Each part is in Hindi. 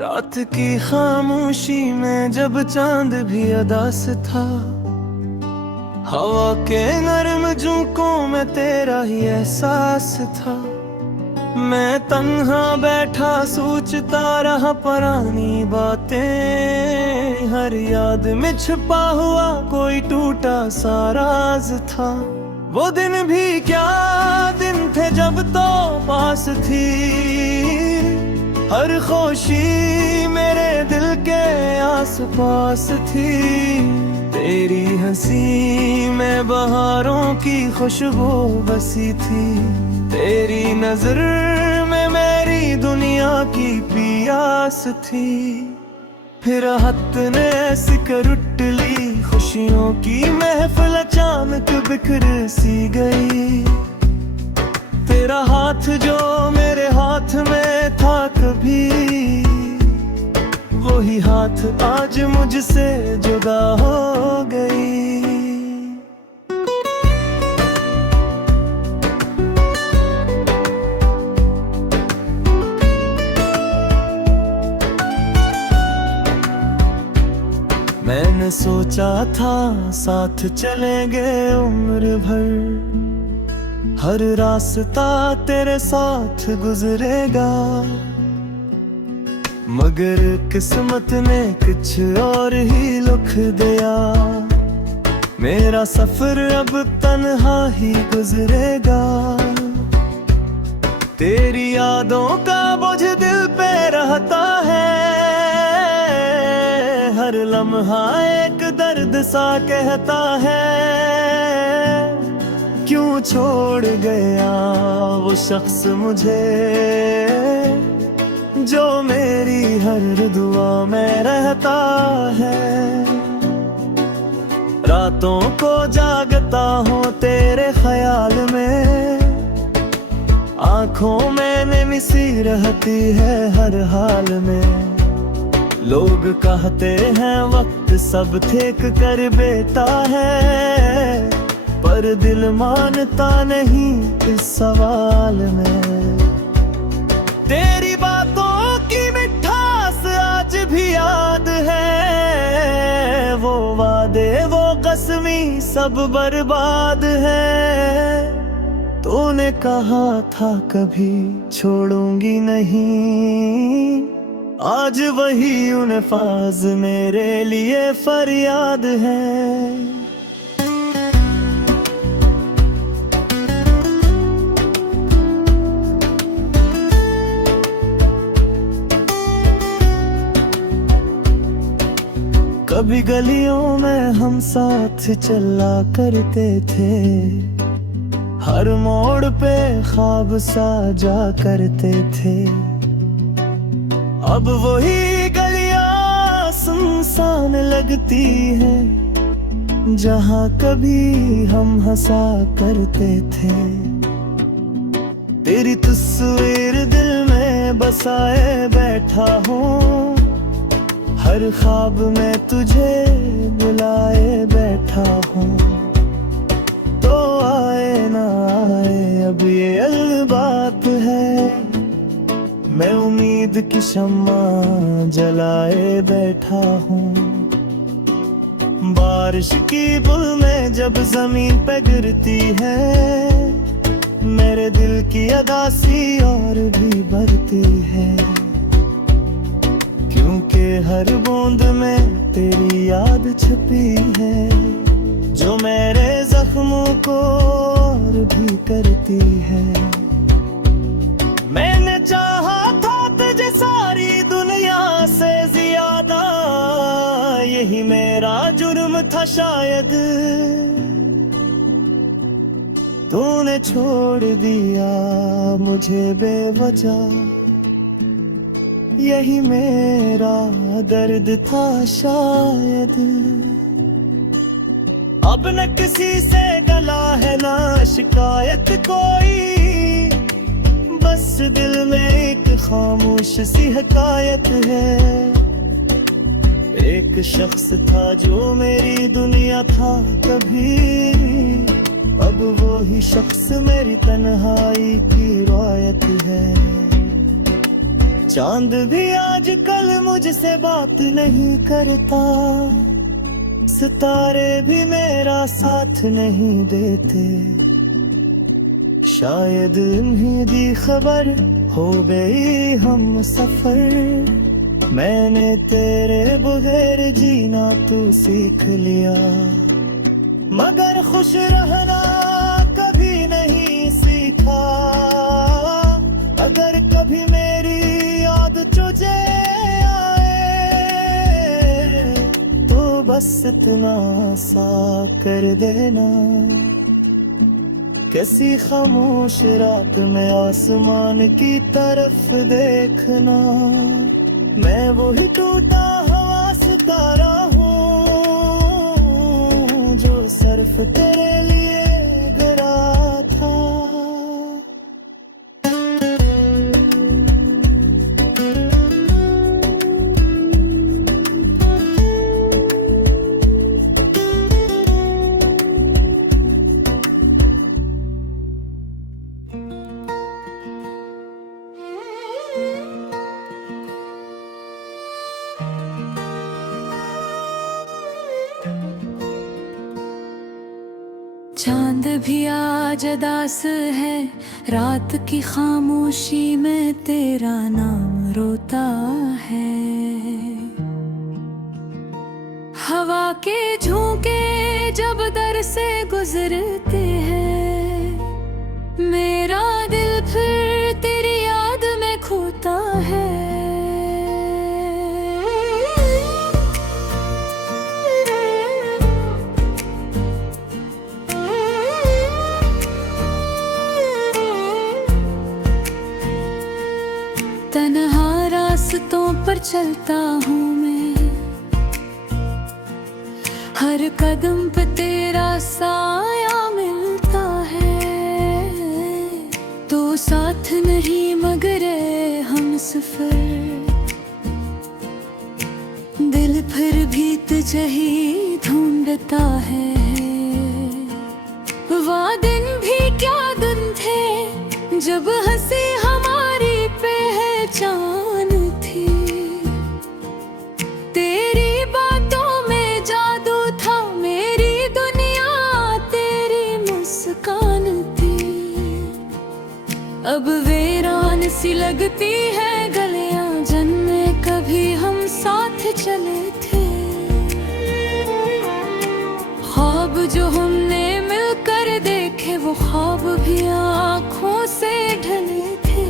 रात की खामोशी में जब चांद भी अदास था, हवा के नरम झोंकों में तेरा ही एहसास था। मैं तन्हा बैठा सोचता रहा पुरानी बातें, हर याद में छुपा हुआ कोई टूटा सा राज था। वो दिन भी क्या दिन थे जब तो पास थी, हर खुशी मेरे दिल के आस पास थी। तेरी हंसी में बहारों की खुशबू बसी थी, तेरी नजर में मेरी दुनिया की प्यास थी। फिर हथ ने ऐसी कर उठ ली, खुशियों की महफिल अचानक बिखर सी गई। तेरा हाथ जो मेरे हाथ में था कभी, वही हाथ आज मुझसे जुदा हो गई। मैंने सोचा था साथ चलेंगे उम्र भर, हर रास्ता तेरे साथ गुजरेगा। मगर किस्मत ने कुछ और ही लिख दिया, मेरा सफर अब तन्हा ही गुजरेगा। तेरी यादों का बोझ दिल पे रहता है, हर लम्हा एक दर्द सा कहता है। क्यों छोड़ गया वो शख्स मुझे, जो मेरी हर दुआ में रहता है। रातों को जागता हूँ तेरे ख्याल में, आंखों में नमी सी रहती है हर हाल में। लोग कहते हैं वक्त सब ठीक कर देता है, पर दिल मानता नहीं इस सवाल में। तेरी बातों की मिठास आज भी याद है, वो वादे वो कसमी सब बर्बाद है। तूने कहा था कभी छोड़ूंगी नहीं, आज वही अल्फाज मेरे लिए फरियाद है। कभी गलियों में हम साथ चला करते थे, हर मोड़ पे ख्वाब साजा करते थे। अब वही गलियां सुनसान लगती हैं, जहां कभी हम हंसा करते थे। तेरी तस्वीर दिल में बसाए बैठा हूँ, हर ख्वाब में तुझे बुलाए बैठा हूँ। तो आए ना आए अब ये अलग बात है, मैं उम्मीद की शम्मा जलाए बैठा हूँ। बारिश की बूंदें जब जमीन पे गिरती है, मेरे दिल की अदासी और भी बढ़ती है। क्योंकि हर बूंद में तेरी याद छुपी है, जो मेरे जख्मों को और भी करती है। मैंने चाहा था तुझे सारी दुनिया से ज्यादा, यही मेरा जुर्म था शायद। तूने छोड़ दिया मुझे बेवजह, यही मेरा दर्द था शायद। अब न किसी से गला है ना शिकायत कोई, बस दिल में एक खामोश सी हकायत है। एक शख्स था जो मेरी दुनिया था कभी, अब वो ही शख्स मेरी तन्हाई की रिवायत है। चांद भी आजकल मुझसे बात नहीं करता, सितारे भी मेरा साथ नहीं देते। शायद इन्हीं दी खबर हो गई हम सफर, मैंने तेरे बगैर जीना तू सीख लिया। मगर खुश रहना कभी नहीं सीखा, अगर कभी मेरी याद तुझे आए तो बस इतना सा कर देना। कैसी खामोश रात में आसमान की तरफ देखना, मैं वही टूटा हुआ सितारा हूँ जो सिर्फ तेरे लिए गिरा था। चांद भी आज उदास है, रात की खामोशी में तेरा नाम रोता है। हवा के झोंके जब दर से गुजरते हैं, मेरा दिल फिर तेरी याद में खोता है। तन्हा रास्तों पर चलता हूँ मैं, हर कदम पे तेरा साया मिलता है। तो साथ नहीं मगर हम सफर, दिल फिर भी तुझे ही ढूंढता है। वह दिन भी क्या दिन थे जब हंसी हमारी पहचान थी। तेरी बातों में जादू था, मेरी दुनिया तेरी मुस्कान थी। अब वीरान सी लगती है गलियां जिनमें कभी हम साथ चले थे। ख्वाब जो हमने मिलकर देखे वो ख्वाब भी आँखों से ढले थे।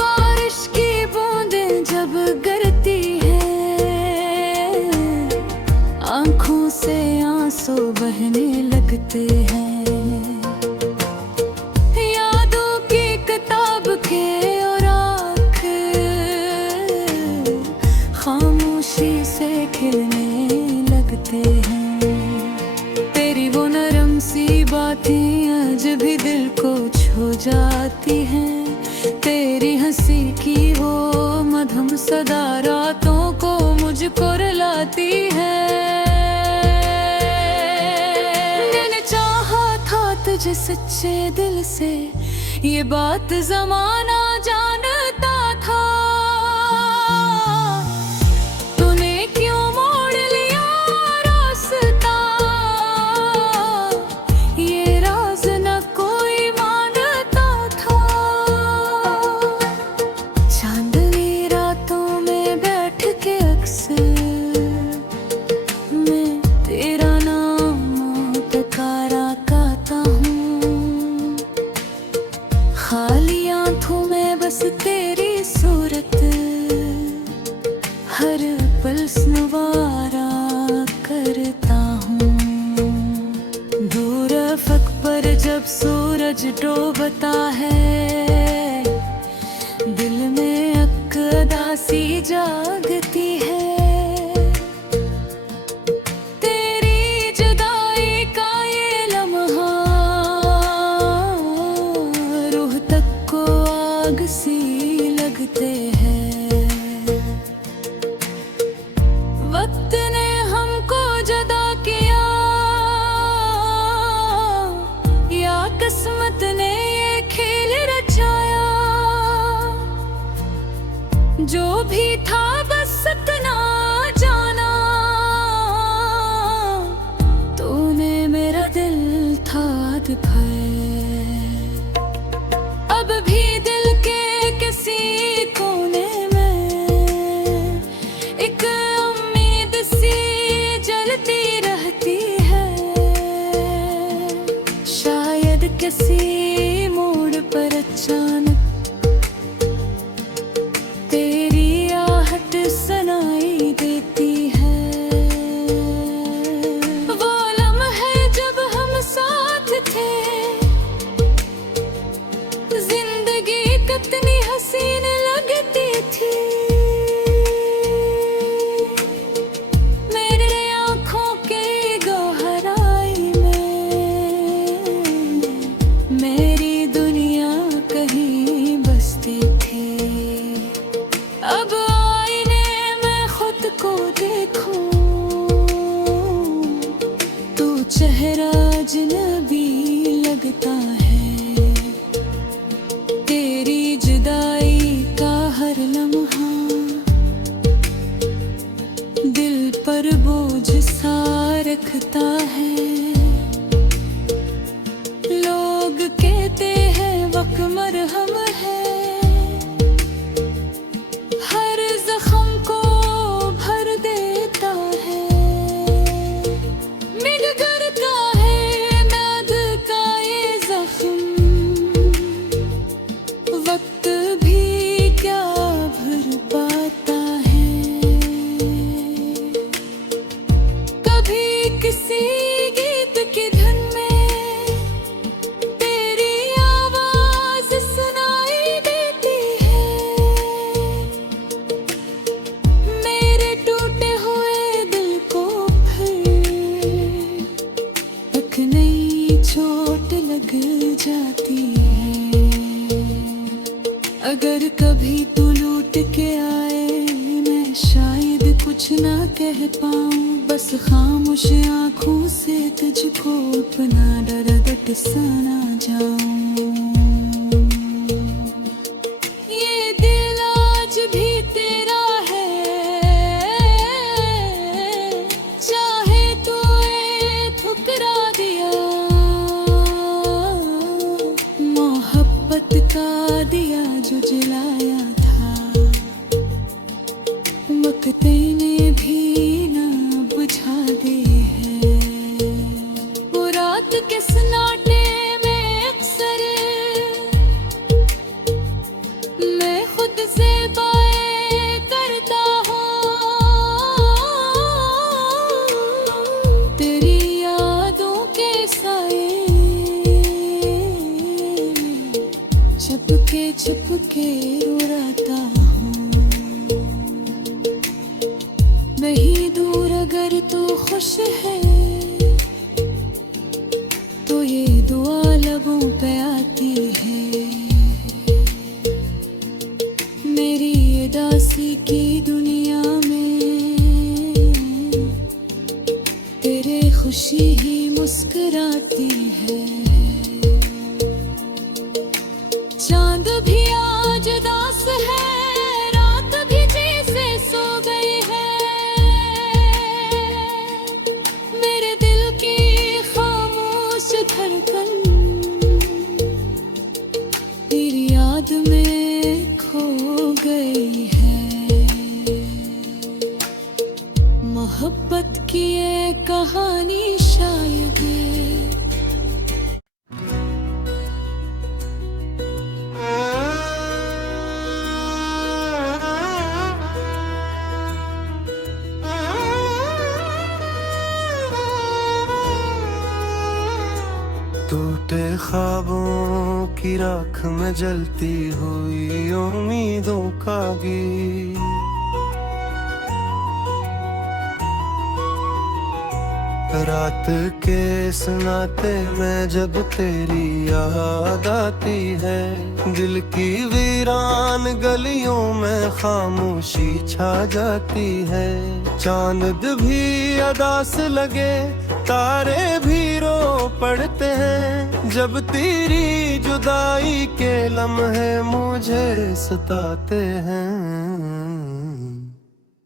बारिश की बूंदें जब गिरती है, आँखों से आंसू बहने लगते हैं। यादों की किताब के और आँख खामोशी से खिलने लगते हैं। तेरी वो नरम सी बातें आज भी दिल को छू जाती हैं। तेरी हंसी की वो मधुम सदा रातों को मुझको रुलाती है। मैंने चाहा था तुझे सच्चे दिल से, ये बात ज़माना जानता था। तूने क्यों मोड़ लिया रास्ता, ये राज न कोई मानता था। चांदनी रातों में बैठ के अक्सर मैं तेरा नाम पुकारा गाता हूँ। खाली आंखों में बस तेरी सूरत हर पल संवारा करता हूँ। दूर अफक पर जब सूरज डूबता है, दिल में अक्दासी जागती है। तेरी जुदाई का ये लम्हा रूह तक को आग सी लगते हैं। वक्त ने हमको जुदा किया या किस्मत ने ये खेल रचाया। जो भी था बस इतना जाना, तूने मेरा दिल था भर। अब भी दिल के किसी कोने में एक उम्मीद सी जलती रहती है। शायद किसी मोड़ पर अचानक तेरी आहट सुनाई देती है। वो लम्हे जब हम साथ थे, जिंदगी कितनी हसीन लगती थी। मेरे आँखों के गहराई में मेरी दुनिया कहीं बसती थी। अब आईने में खुद को देखूं, तू चेहरा अजनबी लगता है। तेरी जुदाई का हर लम्हा दिल पर बोझ सा रखता है। लोग कहते हैं वक्त मरहम है, हर जख्म को भर देता है। मिट करता है दर्द का ये जख्म, वक्त भी क्या भर पाता है। कभी किसी गीत की धुन में तेरी आवाज सुनाई देती है। मेरे टूटे हुए दिल को फिर एक नई चोट लग जाती है। अगर कभी तू लौट के आए, मैं शायद कुछ ना कह पाऊं, बस खामोश आंखों से तुझको अपना दर्द सना जाऊं। ये दिल आज भी तेरा है, चाहे तू ठुकरा दिया। मोहब्बत का दिया जो जलाया था, वक्त ने भी ना बुझा दे है। वो रात के सन्नाटे में अक्सर मैं खुद से बातें करता हूँ। तेरी यादों के साए छुपके रोता हूँ। मैं ही दूर अगर तू खुश है, तो ये दुआ लबों पे आती है। मेरी उदासी की दुनिया में तेरे खुशी ही मुस्कुराती है। चांद भी आज उदास है, रात भी जैसे सो गई है। मेरे दिल की खामोश धड़कन तेरी याद में खो गई है। मोहब्बत की ये कहानी शायद टूटे ख्वाबों की राख में जलती हुई उम्मीदों का गीत, रात के सुनाते में जब तेरी याद आती है। दिल की वीरान गलियों में खामोशी छा जाती है। चांद भी अदास लगे, तारे भी रो पड़ते हैं, जब तेरी जुदाई के लम्हे मुझे सताते हैं।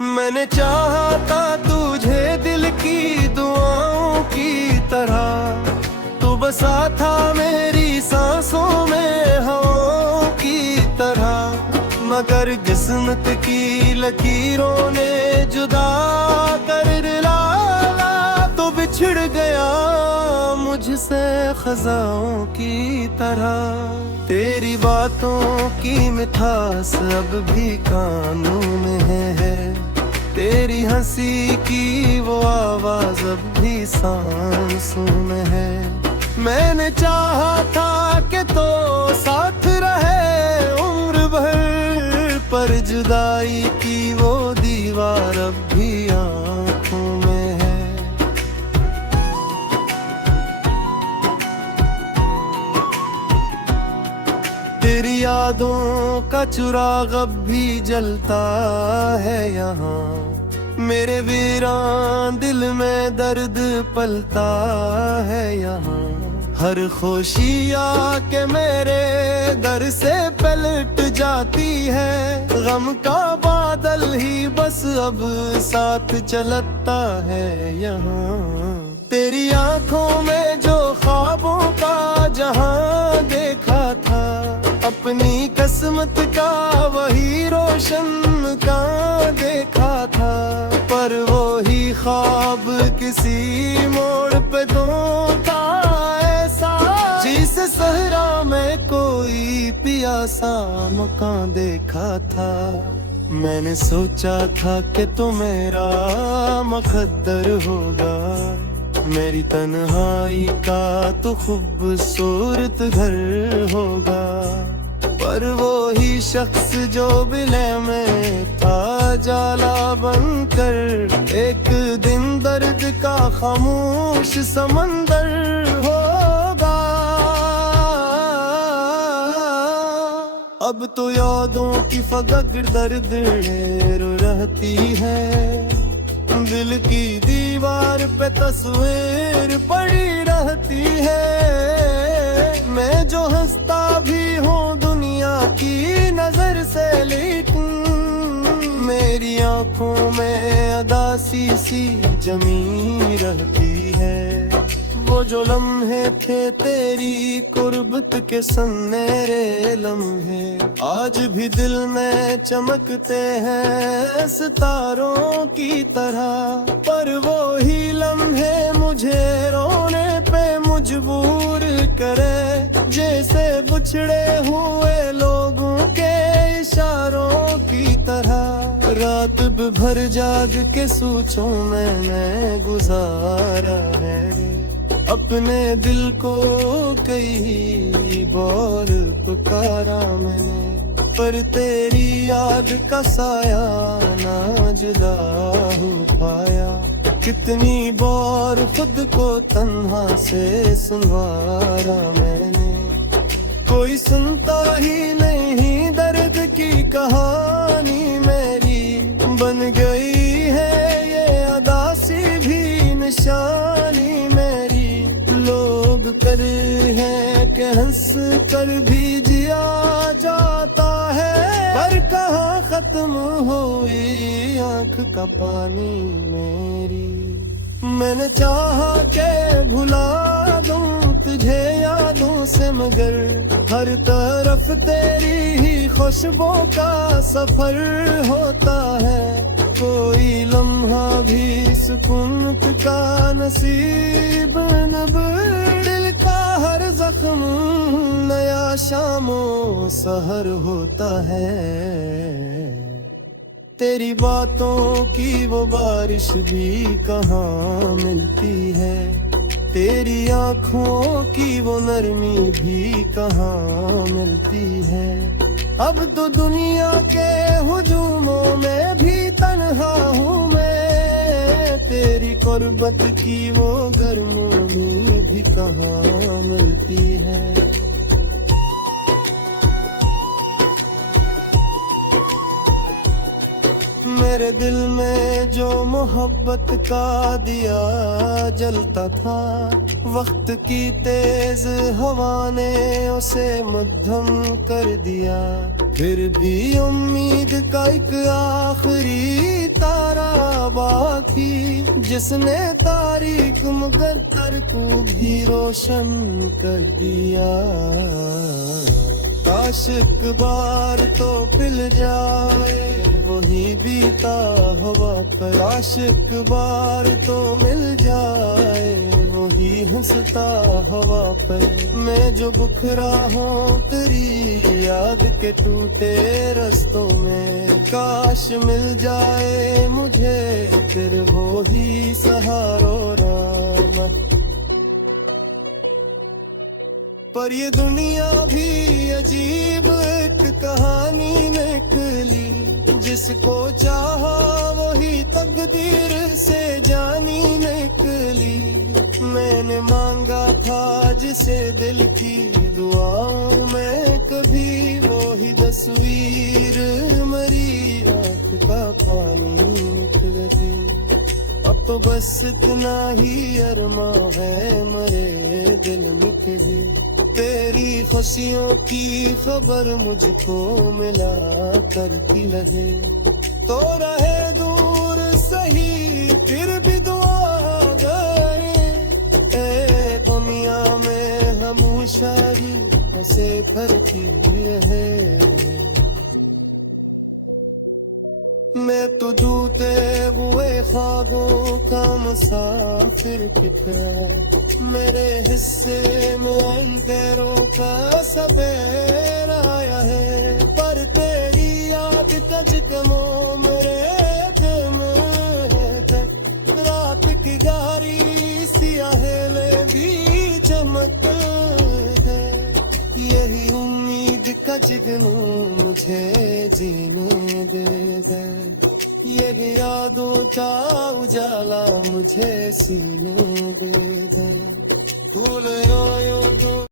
मैंने चाहा था तुझे दिल की दुआओं की तरह, तू बसा था मेरी सांसों में हवाओं की तरह, मगर किस्मत की लकीरों ने जुदा कर डाला, तो बिछड़ गया मुझसे खज़ाओं की तरह। तेरी बातों की मिठास अब भी कानों में है, तेरी हंसी की वो आवाज अब भी सांसों में है। मैंने चाहा था कि तो साथ रहे उम्र भर, पर जुदाई की वो दीवार अब भी आँखों में है। तेरी यादों का चिराग अब भी जलता है यहाँ, मेरे वीरान दिल में दर्द पलता है यहाँ। हर खुशी आके मेरे दर से पलट जाती है, गम का बादल ही बस अब साथ चलता है यहाँ। तेरी आंखों में जो ख्वाबों का जहां देखा था, अपनी किस्मत का वही रोशन का देखा था, पर वो ही ख्वाब किसी मोड़ पे धोता ऐसा, जिस सहरा में कोई पियासा मकान देखा था। मैंने सोचा था कि तो मेरा मुकद्दर होगा, मेरी तन्हाई का तो खूबसूरत घर होगा, पर वो ही शख्स जो बिले में था जाला बनकर, एक दिन दर्द का खामोश समंदर होगा। अब तो यादों की फगक दर्द रो रहती है, दिल की दीवार पे तस्वीर पड़ी रहती है। मैं जो हंसता भी हूँ दुनिया की नजर से, लेकिन मेरी आंखों में अदासी सी जमी रहती है। वो जो लम्हे थे तेरी कुर्बत के सन्नेरे लम्हे, आज भी दिल में चमकते हैं सितारों की तरह, पर वो ही लम्हे मुझे रोने पे मजबूर करे, जैसे बिछड़े हुए लोगों के इशारों की तरह। रात भर जाग के सोचों में मैं गुजारा है, अपने दिल को कई बार पुकारा मैंने, पर तेरी याद का साया ना जुदा हो पाया। कितनी बार खुद को तन्हा से संवारा मैंने, कोई सुनता ही नहीं दर्द की कहानी मेरी, बन गई है ये अदासी भी निशानी मेरी। लोग कर है कि हंस कर भी जिया जाता है, पर कहाँ खत्म हुई आँख का पानी मेरी। मैंने चाहा के भुला दूं तुझे यादों से, मगर हर तरफ तेरी ही खुशबू का सफर होता है। कोई लम्हा भी सुकून का नसीब न, दिल का हर जख्म नया शामो सहर होता है। तेरी बातों की वो बारिश भी कहाँ मिलती है, तेरी आँखों की वो नरमी भी कहाँ मिलती है। अब तो दुनिया के हुजूमों में भी तन्हा हूँ मैं, तेरी कुर्बत की वो गर्मी भी कहाँ मिलती है। मेरे दिल में जो मोहब्बत का दिया जलता था, वक्त की तेज हवा ने उसे मद्धम कर दिया। फिर भी उम्मीद का एक आखिरी तारा बाकी, जिसने तारीक मुकद्दर को भी रोशन कर दिया। काश एक बार तो पिल जाए वही बीता हवा पर, काश एक बार तो मिल जाए वही हंसता हवा पर। मैं जो बुखरा हूँ तेरी याद के टूटे रस्तों में, काश मिल जाए मुझे फिर वही सहारो राह। पर ये दुनिया भी अजीब एक कहानी निकली, जिसको चाहा वही तकदीर से जानी निकली। मैंने मांगा था जिसे दिल की दुआओं में कभी, वही तस्वीर मरी आँख का पानी निकली। अब तो बस इतना ही अरमा है मरे दिल में कहीं, तेरी खुशियों की खबर मुझको मिला करती रहे। तो रहे दूर सही फिर भी दुआ गए, ए दुनिया में हमेशा ही हंसे करती रहे। मैं तो जूते हुए ख्वाबों का मुसाफिर कितना, मेरे हिस्से में अंधेरों का सवेर आया है। पर तेरी याद कदमों मेरे दिल में है, रात की गारी सियाहे भी चमक है। यही उम्मीद का जुगनू मुझे जीने दे दे, यही यादों का उजाला मुझे सीने दे दे।